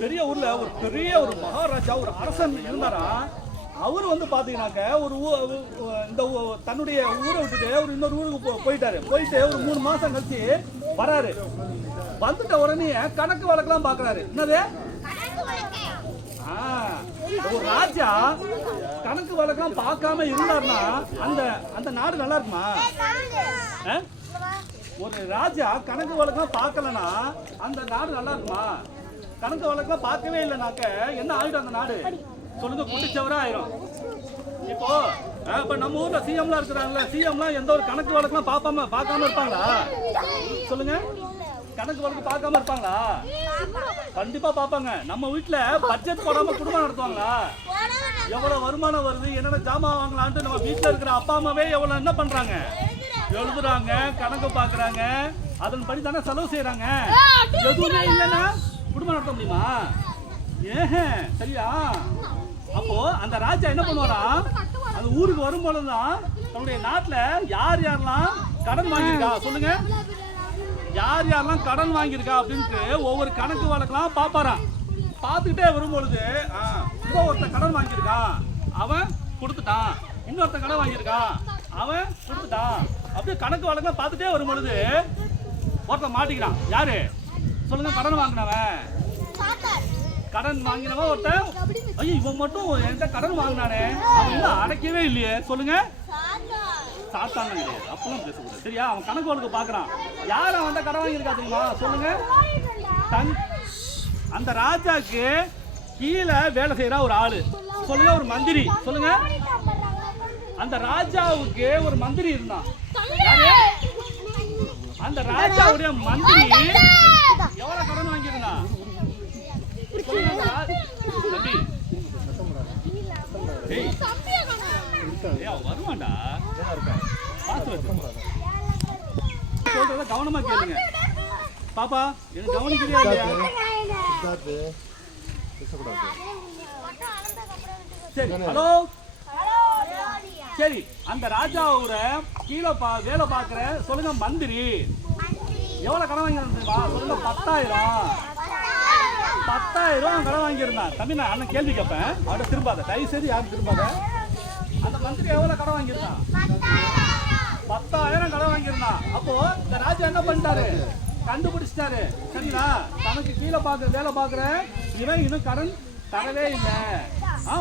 பெரிய ஊர்ல ஒரு பெரிய ஒரு மகாராஜா ஒரு அரசன் இருந்தாரா. அவரு வந்து பாத்தீங்கன்னாக்க ஒரு இந்த தன்னுடைய ஊரை விட்டுட்டு ஒரு இன்னொரு ஊருக்கு போயிட்டு ஒரு 3 மாசம் கழிச்சு வராரு. வந்துட்ட உடனே கணக்கு வழக்கெல்லாம் பாக்குறாரு. என்னது ஒரு ராஜா கணக்கு வழக்கெல்லாம் பார்க்காம இருந்தாருன்னா அந்த அந்த நாடு நல்லா இருக்குமா? ஒரு ராஜா கணக்கு வழக்கெல்லாம் பார்க்கலன்னா அந்த நாடு நல்லா இருக்குமா? கணக்கு வழக்கெல்லாம் பார்க்கவே இல்லைனாக்க என்ன ஆயிடும் அந்த நாடு? சொல்லுங்க, குட்டிச்சவரா ஆயிரும். இப்போ இப்ப நம்ம ஊர்ல சிஎம்லாம் இருக்கிறாங்களா, சிஎம்லாம் எந்த ஒரு கணக்கு வழக்கெல்லாம் பார்க்காம இருப்பாங்களா? சொல்லுங்க, கணக்கு வழக்கு பார்க்காம இருப்பாங்களா? கண்டிப்பா பார்ப்பாங்க. நம்ம வீட்டுல பட்ஜெட் போடாம குடும்பம் நடத்துவாங்களா? எவ்வளவு வருமானம் வருது, என்னென்ன ஜாமான் வாங்கலான்ட்டு நம்ம வீட்டுல இருக்கிற அப்பா அம்மாவே எவ்வளவு என்ன பண்றாங்க, எழுதுறாங்க, கணக்கு பாக்குறாங்க, அதன்படி தானே செலவு செய்யறாங்க. எதுவுமே இல்லைன்னா குடும்பம் நடத்த முடியுமா? சரியா? அப்போ அந்த ராஜா என்ன பண்ணுவாரா, அந்த ஊருக்கு வரும்போதுதான் தன்னுடைய நாட்டுல யார் யாரெல்லாம் கடன் வாங்கியிருக்கா, சொல்லுங்க, யார் யாரெல்லாம் கடன் வாங்கியிருக்கா அப்படின்ட்டு ஒவ்வொரு கணக்கு வழக்கெல்லாம் பாப்பாராம். பார்த்துக்கிட்டே வரும்பொழுது ஒருத்தன் கடன் வாங்கியிருக்கான், அவன் கொடுத்துட்டான், இன்னொருத்தன் கடன் வாங்கியிருக்கான், அவன் கொடுத்துட்டான். அப்படியே கணக்கு வழக்கெல்லாம் பார்த்துட்டே வரும்பொழுது ஒருத்தன் மாட்டிக்கிறான். யாரு சொல்லுங்க? கடன் வாங்கினவன். கடன் வாங்கினவன் ஒருத்தன், ஐயோ இவன் மட்டும் என்கிட்ட கடன் வாங்கினானே, அவன் இன்னும் அடைக்கவே இல்லையே, சொல்லுங்க, சாத்தாங்க கிடையாது. அப்பெல்லாம் பேசக்கூடாது, சரியா? அவன் கணக்கு வழக்கு பாக்குறான். யார் அவன் கடன் வாங்கியிருக்கா தெரியுமா? சொல்லுங்க, அந்த ராஜாக்கு கீழே வேலை செய்யற ஒரு ஆளு, சொல்லுங்க, ஒரு மந்திரி, சொல்லுங்க. அந்த ராஜாவுக்கு ஒரு மந்திரி இருந்தான். யாரு? அந்த ராஜாவுடைய மந்திரி எவ்வளவு கடன் வாங்கியிருந்தான்? வருவான்டா, சொல்றத கவனமா கேளுங்க. பாப்பா, எனக்கு கவனிக்கிறியா இல்லையா? சரி, ஹலோ. சரி, அந்த ராஜாவோட கீழே வேலை பார்க்கிற சொல்லுங்க மந்திரி எவ்வளவு கடன் வாங்கியிருந்தா? சொல்லுங்க, 10,000 கடன் வாங்கியிருந்தான். தம்பி, நான் அண்ணன் கேள்வி கேட்பேன், அவட திரும்பாத, தயவு செய்து யாரும் திரும்பாத. அந்த மந்திரி எவ்வளவு கடன் வாங்கியிருந்தான்? 10,000 கடன் வாங்கியிருந்தான். அப்போ இந்த ராஜா என்ன பண்ணிட்டாரு? கண்டுபிடிச்சிட்டாரு. சரிங்களா? தனக்கு கீழே வேலை பார்க்கிற இவன் இன்னும் கடன் தரவே இல்லை,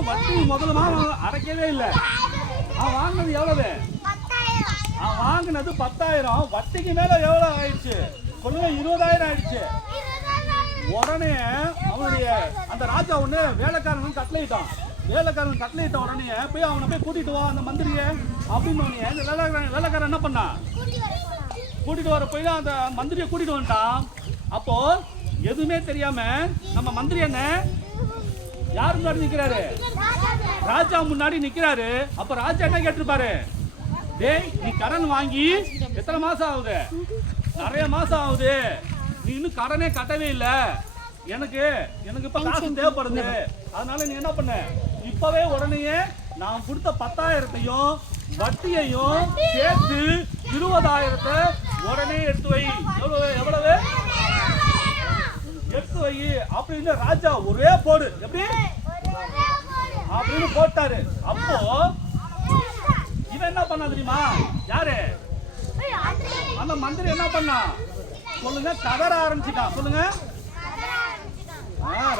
வட்டி முதல்ல அடைக்கவே இல்லை. அவன் வாங்கினது எவ்வளவு? அவன் வாங்கினது 10,000. வட்டிக்கு மேல எவ்வளவு ஆயிடுச்சு? சொல்லுங்க, 20,000 ஆயிடுச்சு. உடனே அவனுடைய அந்த ராஜா ஒண்ணு வேலைக்காரன் கட்டளையிட்டான். வேலைக்காரன் கட்டளையிட்ட உடனே போய் அவனை போய் கூட்டிட்டு வா அந்த மந்திரிய அப்படின்னு. வேலைக்காரன் என்ன பண்ணா? கூட்டிட்டு வர போய் அந்த மந்திரியை கூட்டிட்டு வந்துட்டான். அப்போ எதுவுமே தெரியாம நம்ம மந்திரி என்ன யாரு முன்னாடி நிக்கிறாரு? ராஜா முன்னாடி நிக்கிறாரு. அப்ப ராஜா என்ன கேட்டிருப்பாரு? டேய், நீ கடன் வாங்கி எத்தனை மாசம் ஆகுது? நிறைய மாசம் ஆகுது, நீ இன்னும் கடனே கட்டவே இல்லை. எனக்கு இப்ப காசு தேவைப்படுது, அதனால நீ என்ன பண்ண, இப்பவே உடனே நான் கொடுத்த 10,000 வட்டியையும் சேர்த்து 20,000 உடனே எடுத்து வை. எவ்வளவு எடுத்து வை அப்படின்னு ராஜா ஒரே போடு எப்படி அப்படின்னு போட்டாரு. அப்போ இவன் என்ன பண்ணா தெரியுமா? யாரு? அந்த மந்திரி என்ன பண்ணா? சொல்லுங்க, கதற ஆரம்பிச்சுட்டான். சொல்லுங்க,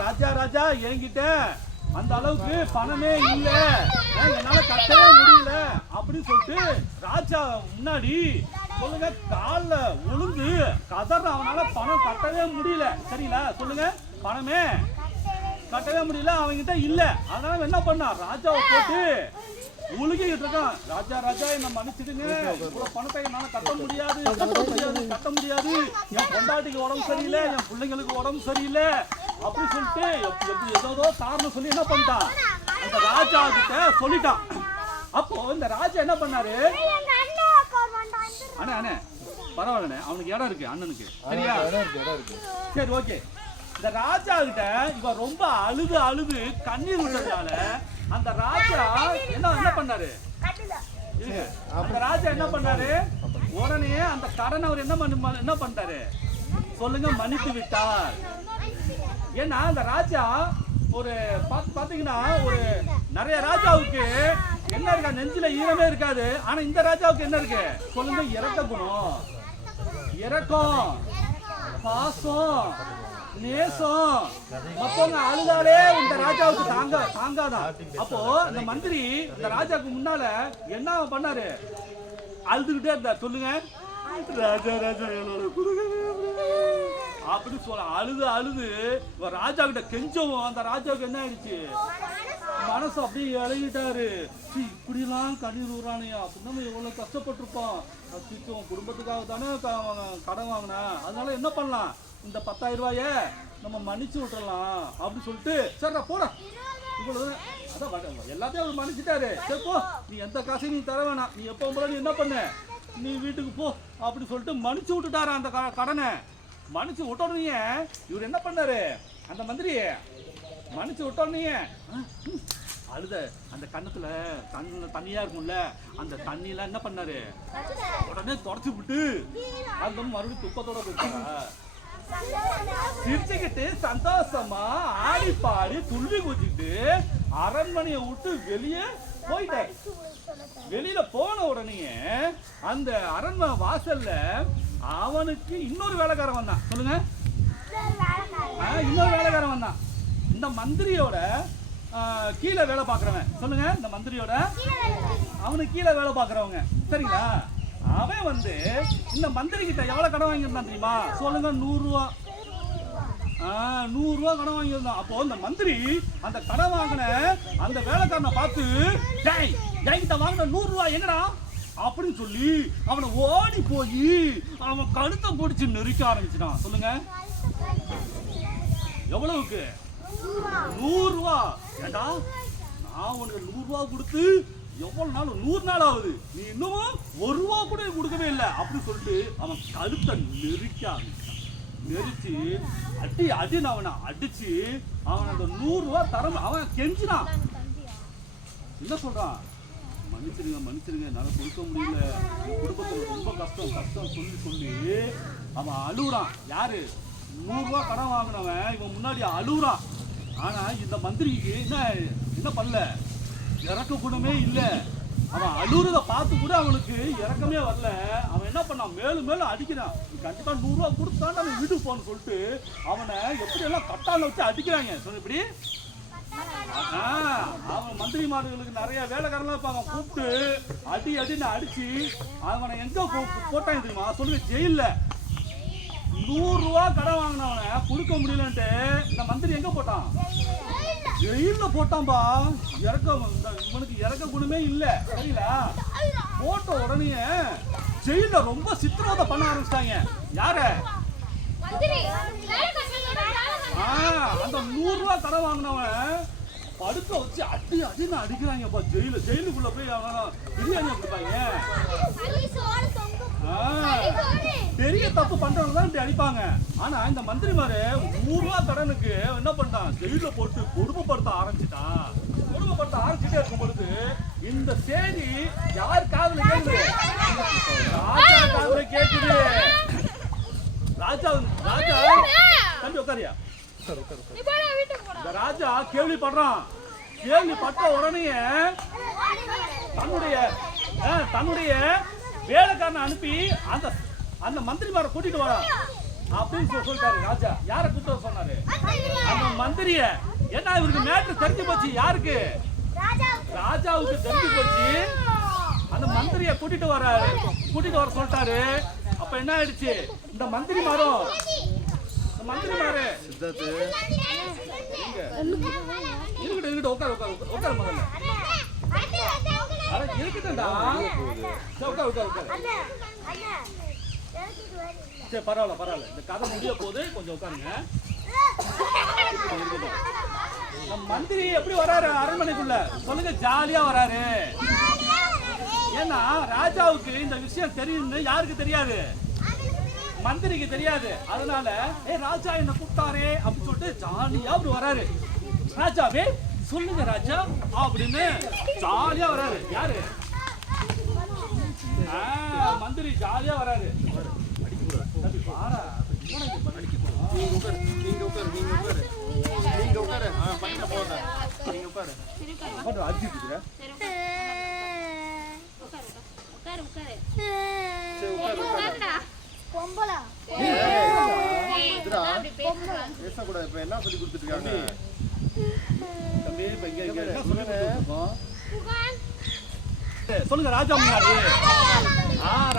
ராஜா ராஜா என்கிட்ட அந்த அளவுக்கு பணமே இல்ல, என்னால கட்டவே முடியல அப்படின்னு சொல்லிட்டு ராஜா முன்னாடி சொல்லுங்க கால்ல உளுந்து கதற. அவனால பணம் கட்டவே முடியல. சரிங்களா? சொல்லுங்க, பணமே கட்டவே முடியல, அவன்கிட்ட இல்ல. அதனால என்ன பண்ணா? ராஜாவை போட்டு உழுகிட்டு இருக்கான். ராஜா ராஜா என்ன மன்னிச்சிடுங்க, இவ்வளவு பணத்தை என்னால கட்ட முடியாது, கட்ட முடியாது. என் பொண்டாட்டிக்கு உடம்பு சரியில்லை, என் பிள்ளைங்களுக்கு உடம்பு சரியில்லை அப்படின்னு சொல்லிட்டு ஏதோ காரணம் சொல்லி என்ன பண்ணிட்டான்? அந்த ராஜா கிட்ட சொல்லிட்டான். அப்போ இந்த ராஜா என்ன பண்ணாரு? அண்ணே பரவாயில்ல, அவனுக்கு இடம் இருக்கு, அண்ணனுக்கு, சரியா? சரி, ஓகே. இந்த ராஜா கிட்ட இவன் ரொம்ப அழுது கண்ணீர் விட்டதால அந்த ராஜா என்ன பண்ணாரு? அந்த ராஜா என்ன பண்ணாரு? உடனே அந்த கடன் அவர் என்ன பண்ணிட்டாரு? சொல்லுங்க, மன்னித்து விட்டார். ஏன்னா அந்த ராஜா ஒரு பாத்தீங்கன்னா ஒரு நிறைய ராஜாவுக்கு என்ன இருக்கா, நெஞ்சில ஈரமே இருக்காது. ஆனா இந்த ராஜாவுக்கு என்ன இருக்கு சொல்லுங்க? இரக்க குணம், இரக்கம், பாசம், நேசம். மத்தவங்க அழுதாலே இந்த ராஜாவுக்கு தாங்காதான். அப்போ இந்த மந்திரி இந்த ராஜாவுக்கு முன்னால என்ன பண்ணாரு? அழுதுகிட்டே இருந்தார். சொல்லுங்க, ராஜா ராஜா அப்படின்னு சொல்ல அழுது ராஜா கிட்ட கெஞ்சவும் அந்த ராஜாவுக்கு என்ன ஆயிடுச்சு? மனசு அப்படியே இழகிட்டாரு. இப்படி எல்லாம் கண்ணீர் ஊறானையா அப்படின்னா நம்ம எவ்வளவு கஷ்டப்பட்டிருப்போம். குடும்பத்துக்காக தானே கடன் வாங்கின, அதனால என்ன பண்ணலாம், இந்த 10,000 ரூபாய நம்ம மன்னிச்சு விட்டுறலாம் அப்படின்னு சொல்லிட்டு சரிடா போடா இவ்வளவு அதான் எல்லாத்தையும் அவர் மன்னிச்சுட்டாரு. சரி போ, நீ எந்த காசையும் நீ தர வேணாம், நீ எப்போ போல நீ என்ன பண்ண, நீ வீட்டுக்கு போ அப்படின்னு சொல்லிட்டு மன்னிச்சு விட்டுட்டாரு அந்த கடனை. மன்னிச்சு விட்டோன்னே இவர் என்ன பண்ணாரு? அந்த மந்திரி மன்னிச்சு விட்டோன்னே அழுத அந்த கண்ணத்துல தண்ணியா இருக்கும்ல, அந்த தண்ணியெல்லாம் என்ன பண்ணாரு? உடனே தொடச்சு விட்டு அந்த மறுபடியும் துப்பத்தோட போயிட்டாரா? சிரிச்சுக்கிட்டு சந்தோஷமா ஆடி பாடி துள்ளி குதிச்சுட்டு அரண்மனையை விட்டு வெளியே போயிட்டாரு. வெளியில போன உடனே அந்த அரண்மனை வாசல்ல அவனுக்கு இன்னொரு வேலைக்காரன் வந்தான். சொல்லுங்க, இன்னொரு வேலைக்காரன் வந்தான். இந்த மந்திரியோட கீழே வேலை பார்க்கறவன். சொல்லுங்க, இந்த மந்திரியோட அவனுக்கு கீழே வேலை பார்க்கறவங்க. சரிங்களா? அவன் வந்து இந்த மந்திரி கிட்ட எவ்வளவு கடன் வாங்கியிருந்தான் தெரியுமா? சொல்லுங்க, 100 ரூபா. 100 ரூபா கடன் வாங்கியிருந்தான். அப்போ இந்த மந்திரி அந்த கடன் வாங்கின அந்த வேலைக்காரனை பார்த்து கிட்ட வாங்கின 100 ரூபா எங்கடா அப்படின்னு சொல்லி அவனை ஓடி போய் அவன் கழுத்தை பிடிச்சு நெருக்க ஆரம்பிச்சுட்டான். சொல்லுங்க, எவ்வளவுக்கு? 100 ரூபா. ஏண்டா, நான் உனக்கு 100 ரூபா கொடுத்து எவ்வளவு நாள், 100 நாள் ஆகுது, நீ இன்னமும் 1 ரூபா கூட கொடுக்கவே இல்லை அப்படின்னு சொல்லிட்டு அவன் கழுத்தை நெருக்க ஆரம்பிச்சான். நெரிச்சு அடின்னு அவனை அடிச்சு அவன் அந்த 100 ரூபா தரம் அவன் கெஞ்சினான். என்ன சொல்றான்? மன்னிச்சிருங்க என்னால கொடுக்க முடியல, குடும்பத்துல ரொம்ப கஷ்டம் சொல்லி அவன் அழுகுறான். யாரு? 100 ரூபா கடன் வாங்கினவன் இவன் முன்னாடி அழுகுறான். ஆனா இந்த மந்திரிக்கு என்ன பண்ணல, இறக்க குணமே இல்ல. அவன் அழுறத பார்த்து கூட அவனுக்கு இறக்கமே வரல. அவன் என்ன பண்ணான்? மேலும் அடிக்கிறான். கண்டிப்பா 100 ரூபா கொடுத்தாண்டா நீ வீட்டுக்கு போன்னு சொல்லிட்டு அவனை எப்படி எல்லாம் கட்டால வச்சு அடிக்கிறாங்க. சொல்லு, இப்படி அவன் மந்திரிமார்களுக்கு நிறைய வேலைக்காரலாம் இருப்பாங்க, கூப்பிட்டு அடின்னு அடிச்சு அவனை எங்க போட்டாங்க தெரியுமா? சொல்லுங்க, ஜெயில. 100 ரூபா கடன் வாங்கினவனை கொடுக்க முடியலன்ட்டு இந்த மந்திரி எங்க போட்டான்? ஜெயில போட்டான்பா. இவனுக்கு இறக்க குணமே இல்ல. சரிங்களா? போட்ட உடனே ஜெயில ரொம்ப சித்திரவதை பண்ண ஆரம்பிச்சிட்டாங்க. யார? அந்த 100 ரூபா கடன் வாங்கினவன் படுக்க வச்சு அடின்னு அடிக்கிறாங்கப்பா. ஜெயிலுக்குள்ள போய் பிரியாணி கொடுப்பாங்க. பெரிய தப்பு பண்றவங்க தான் இப்படி அடிப்பாங்க. ஆனா இந்த மந்திரிமாரு 100 ரூபா கடனுக்கு என்ன பண்ணிட்டான்? ஜெயில போட்டு கொடுமைப்படுத்த ஆரம்பிச்சுட்டான். கொடுமைப்படுத்த ஆரம்பிச்சுட்டே இருக்கும் பொழுது இந்த செய்தி யார் காதுல கேக்குது? ராஜா காதுல கேக்குது. ராஜா தம்பி உட்காரியா. இந்த ராஜா கேள்விப்படுறான். கேள்விப்பட்ட உடனே தன்னுடைய வேலைக்காரனை அனுப்பி அந்த மந்திரிமாரை கூட்டிட்டு வரா அப்படின்னு சொல்லிட்டாரு ராஜா. யார கூப்பிட்டு வர சொன்னாரு? அந்த மந்திரிய. ஏன்னா இவருக்கு மேட்டர் தெரிஞ்சு போச்சு. யாருக்கு? ராஜாவுக்கு தெரிஞ்சு போச்சு. அந்த மந்திரிய கூட்டிட்டு வர சொல்லிட்டாரு. அப்ப என்ன ஆயிடுச்சு? இந்த மந்திரிமாரும் இருக்கட்டும் உட்காரு முதல்ல. இருக்கட்டும்டா, சரி பரவாயில்ல. இந்த கதை முடிய போது கொஞ்சம் உட்காருங்க. மந்திரி எப்படி வராரு அரண்மனைக்குள்ள? சொல்லுங்க, ஜாலியா வராரு. ஏன்னா ராஜாவுக்கு இந்த விஷயம் தெரியும்னு யாருக்கு தெரியாது? மந்திரிக்கு தெரியாது. அதனால ராஜா என்ன கூப்பிட்டாரே அப்படின்னு சொல்லிட்டு ஜாலியா அப்படி வராரு. ராஜாவே சொல்லுங்க ராஜா அப்படின்னு ஜாலியா வராரு. யாரு? மந்திரி ஜாலியா வராரு. நீங்க உட்காரு. அரிசி இருக்குற என்ன சொல்லி கொடுத்துருக்காங்க சொல்லுங்க ராஜா முன்னாடி.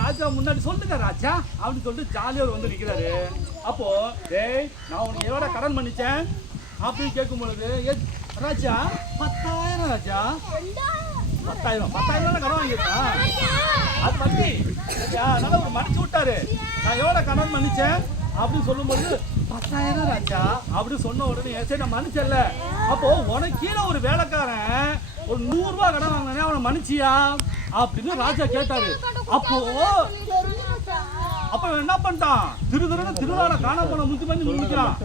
ராஜா முன்னாடி சொல்லுங்க ராஜா அப்படின்னு சொல்லிட்டு ஜாலியா வந்து நிக்கிறாரு. அப்போ டேய் நான் உனக்கு எவ்வளோ கடன் பண்ணிச்சேன் அப்படின்னு கேட்கும் பொழுது ராஜா 10,000 ராஜா 10,000 கடன் வாங்கியிருக்கான். அது தம்பி நல்லா ஒரு மன்னிச்சு விட்டாரு. நான் எவ்வளோ கடன் பண்ணிச்சேன் அப்படின்னு சொல்லும்போது 10,000 ராஜா அப்படின்னு சொன்ன உடனே சரி நான் மன்னிச்சல்ல. அப்போ உனக்கு கீழே ஒரு வேலைக்காரன் ஒரு 100 ரூபாய் கடன் வாங்கினே அவனை மன்னிச்சியா அப்படின்னு ராஜா கேட்டாரு. அப்ப என்ன பண்ணிட்டான் திருவார காண போன முந்தி பண்ணி முடிக்கிறான்.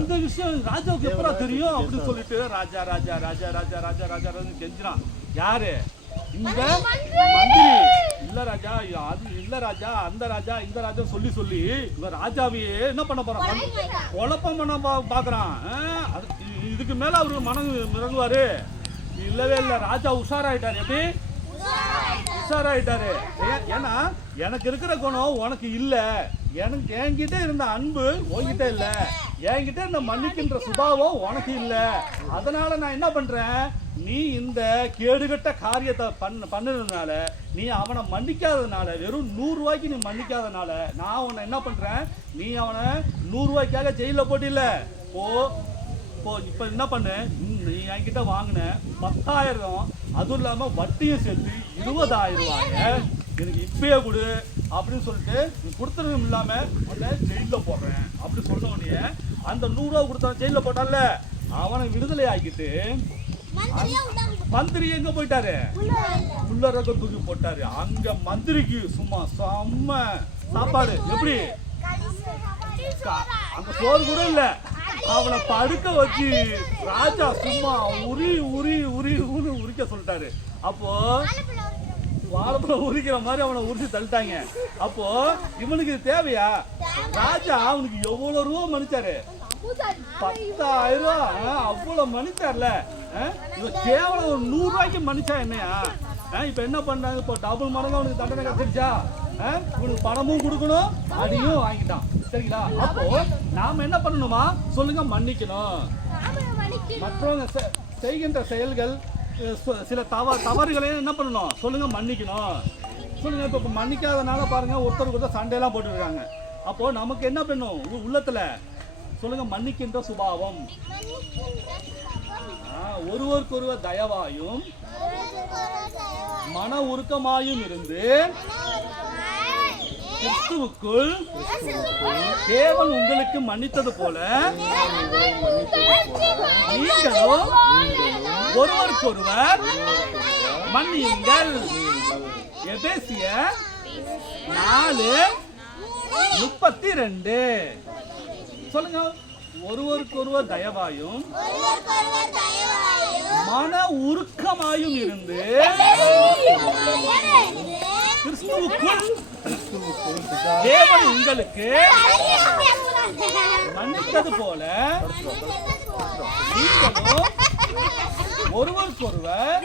இந்த விஷயம் ராஜாவுக்கு எப்படா தெரியும் அப்படின்னு சொல்லிட்டு ராஜா ராஜா ராஜா ராஜா ராஜா ராஜா கெஞ்சிரான். யாரு இந்த மந்திரி இல்ல ராஜா அது இல்ல ராஜா அந்த ராஜா இந்த ராஜா சொல்லி சொல்லி இவன் ராஜாவையே என்ன பண்ண போறான் குழப்பம் பண்ண பாக்குறான். இதுக்கு மேல அவரு மனம் இறங்குவாரு இல்லவே இல்ல. ராஜா உஷாராயிட்டாரு. எப்படி உஷாராயிட்டாரு? ஏன்னா எனக்கு இருக்கிற குணம் உனக்கு இல்ல, எனக்கு என்கிட்ட இருந்த அன்பு உன்கிட்ட இல்ல, என்கிட்ட இருந்த மன்னிக்கின்ற சுபாவம் உனக்கு இல்ல. அதனால நான் என்ன பண்றேன், நீ இந்த கேடுகட்ட காரியத்தை பண்ணதுனால நீ அவனை மன்னிக்காததுனால வெறும் 100 ரூபாய்க்கு நீ மன்னிக்காதனால நான் உன்னை என்ன பண்றேன், நீ அவனை 100 ரூபாய்க்காக ஜெயில போட்டில்ல இப்போ என்ன பண்ணு, நீ என்கிட்ட வாங்கின 10,000 அதுவும் இல்லாம வட்டியும் சேர்த்து 20,000 ரூபாய எனக்கு இப்பயே கொடு அப்படின்னு சொல்லிட்டு நீ கொடுத்ததும் இல்லாம உன்னை ஜெயில போடுறேன் அப்படின்னு சொன்ன உடனே அந்த 100 ரூபா கொடுத்த ஜெயில போட்டான்ல அவனை விடுதலை ஆக்கிட்டு மந்திரி எங்க போயிட்டாரு, உள்ளரக தூக்கி போட்டாரு. அங்க மந்திரிக்கு சும்மா செம்ம சாப்பாடு. எப்படி அங்க சோறு கூட இல்ல, அவனை படுக்க வச்சு ராஜா சும்மா உரி உரி உரி உரிக்க சொல்லிட்டாரு. அப்போ வாழைப்பழம் உரிக்கிற மாதிரி அவனை உரிச்சு தள்ளிட்டாங்க. அப்போ இவனுக்கு தேவையா, ராஜா அவனுக்கு எவ்வளவு ரூபா மன்னிச்சாரு, 10,000 ரூபா அவ்வளவு மன்னிச்சார்ல. இவன் கேவலம் ஒரு 100 ரூபாய்க்கு மன்னிச்சா என்னையா? இப்ப என்ன பண்றாங்க, இப்போ டபுள் மடங்கு அவனுக்கு தண்டனை கிடைச்சிருச்சா? இவனுக்கு பணமும் கொடுக்கணும் அடியும் வாங்கிட்டான். சரிங்களா? அப்போ நாம என்ன பண்ணணுமா சொல்லுங்க, மன்னிக்கணும். மற்றவங்க செய்கின்ற செயல்கள் சில தவறுகளையும் என்ன பண்ணணும் சொல்லுங்க, மன்னிக்கணும். சொல்லுங்க. இப்போ மன்னிக்காதனால பாருங்க ஒருத்தருக்கு ஒருத்தர் சண்டையெல்லாம் போட்டுருக்காங்க. அப்போ நமக்கு என்ன பண்ணும் உள்ளத்துல சொல்லுங்க, மன்னிக்கின்ற சுபாவம். ஒருவருக்கொருவர் தயவாயும் மன உருக்கமாயும் இருந்து கிறிஸ்துவுக்குள் தேவன் உங்களுக்கு மன்னித்தது போல நீங்களும் ஒருவருக்கொருவர் மன்னியுங்கள். எபேசியர் 4:32 சொல்லுங்க. ஒருவருக்கொருவர் தயவாயும் மன உருக்கமாயும் இருந்து கிறிஸ்துவுக்குள் தேவன் உங்களுக்கு மன்னித்தது போல நீங்களும் ஒருவருக்கொருவர்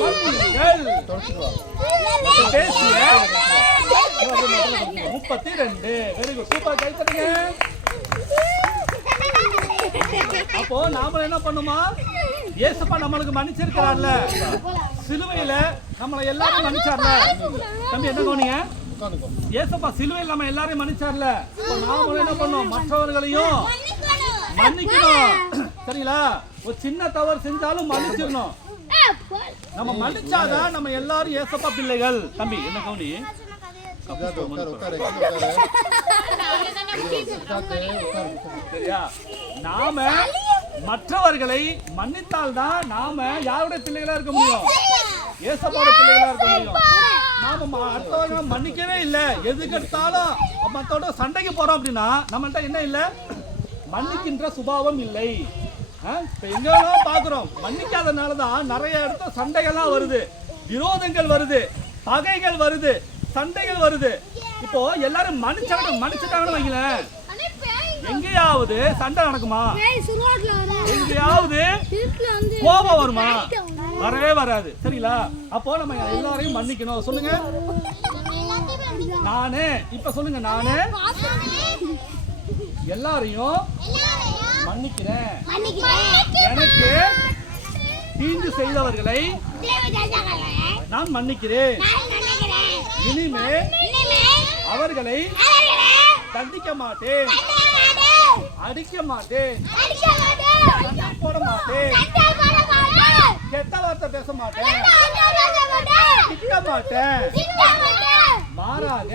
மன்னியுங்கள். 32. வெரி குட், சூப்பர், கை தட்டுங்க. அப்போ நாம என்ன பண்ணுமா, இயேசுப்பா நம்மளுக்கு மன்னிச்சிருக்கார்ல, சிலுவையில நம்மளை எல்லாரும் மன்னிச்சார்ல. தம்பி என்ன கவனிங்க, இயேசுப்பா சிலுவையில் நம்ம எல்லாரையும் மன்னிச்சார்ல. நாம என்ன பண்ணோம், மற்றவர்களையும் மன்னிக்கணும். சரிங்களா? ஒரு சின்ன தவறு செஞ்சாலும் மன்னிச்சிடணும். நம்ம மன்னிச்சாதான் நம்ம எல்லாரும் இயேசுப்பா பிள்ளைகள். தம்பி என்ன கவனி, சரியா? நாம மற்றவர்களை மன்னித்தால்தான் நாம யாருடைய பிள்ளைகளா இருக்க முடியும், இயேசுவோட பிள்ளைகளா இருக்க முடியும். நாம அடுத்தவங்க மன்னிக்கவே இல்லை, எதுக்கெடுத்தாலும் மற்றோட சண்டைக்கு போறோம் அப்படின்னா நம்மள்ட்ட என்ன இல்லை, மன்னிக்கின்ற சுபாவம் இல்லை. இப்ப எங்கெல்லாம் பாக்குறோம், மன்னிக்காதனாலதான் நிறைய இடத்துல சண்டைகள்லாம் வருது, விரோதங்கள் வருது, பகைகள் வருது, சண்டைகள் வருது. இப்போ எல்லாரும் மன்னிச்சுட்டாங்கன்னு வைங்களேன், எங்கேயாவது சண்டை நடக்குமா? எங்கேயாவது கோபம் வருமா? வரவே வராது. சரிங்களா? அப்போ நம்ம எல்லாரையும் மன்னிக்கணும். சொல்லுங்க. நானு இப்ப சொல்லுங்க. நானு எல்லாரையும் மன்னிக்கிறேன். எனக்கு தீங்கு செய்தவர்களை நான் மன்னிக்கிறேன். இனிமே அவர்களை தண்டிக்க மாட்டேன், அடிக்க மாட்டேன், போட மாட்டேன், கெட்ட வார்த்தை பேச மாட்டேன், திட்ட மாட்டேன். மாறாக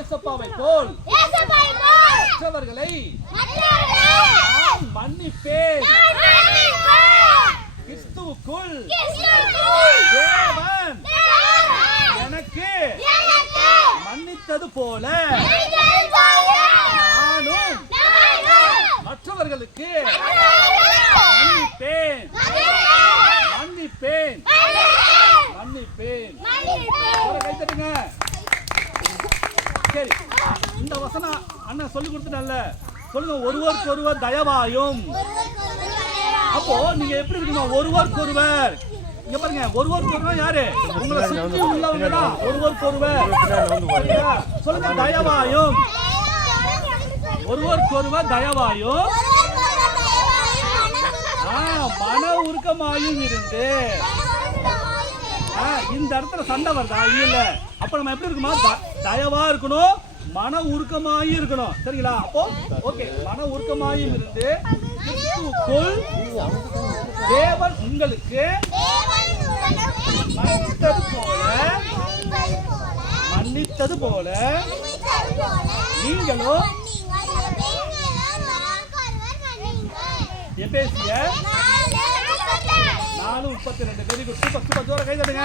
ஏசப்பாவை போல் மற்றவர்களை நான் மன்னிப்பேன். கிறிஸ்துவுக்குள் தேவன் எனக்கு மன்னித்தது போல நானும் மற்றவர்களுக்கு மன்னிப்பேன், மன்னிப்பேன், மன்னிப்பேன். கை தட்டுங்க. சரி, இந்த வசனம் அண்ணன் சொல்லி கொடுத்துட்டல. சொல்லுங்க. ஒருவருக்கு ஒருவர் தயவாயும். அப்போ நீங்க எப்படி இருக்கணும்? ஒருவருக்கு ஒருவர். இங்க பாருங்க. ஒருவருக்கு ஒருவர் யாரு? உங்களை சுத்தி உள்ளவங்க தான் ஒருவருக்கு ஒருவர். சொல்லுங்க. தயவாயும். ஒருவருக்கு ஒருவர் தயவாயும் மன உருக்கமாயும் இருந்து. இந்த இடத்துல சண்டை வருதா? இல்ல. அப்ப நம்ம எப்படி இருக்கணும்? தயவா இருக்கணும், மன உருக்கமாயும் இருக்கணும். சரிங்களா? அப்போ ஓகே. மன உருக்கமாயும் இருந்து கிறிஸ்துவுக்குள் தேவன் உங்களுக்கு மன்னித்தது போல நீங்களும். எபேசியர் 4:32. Very good. Super super. ஜோர கை தட்டுங்க.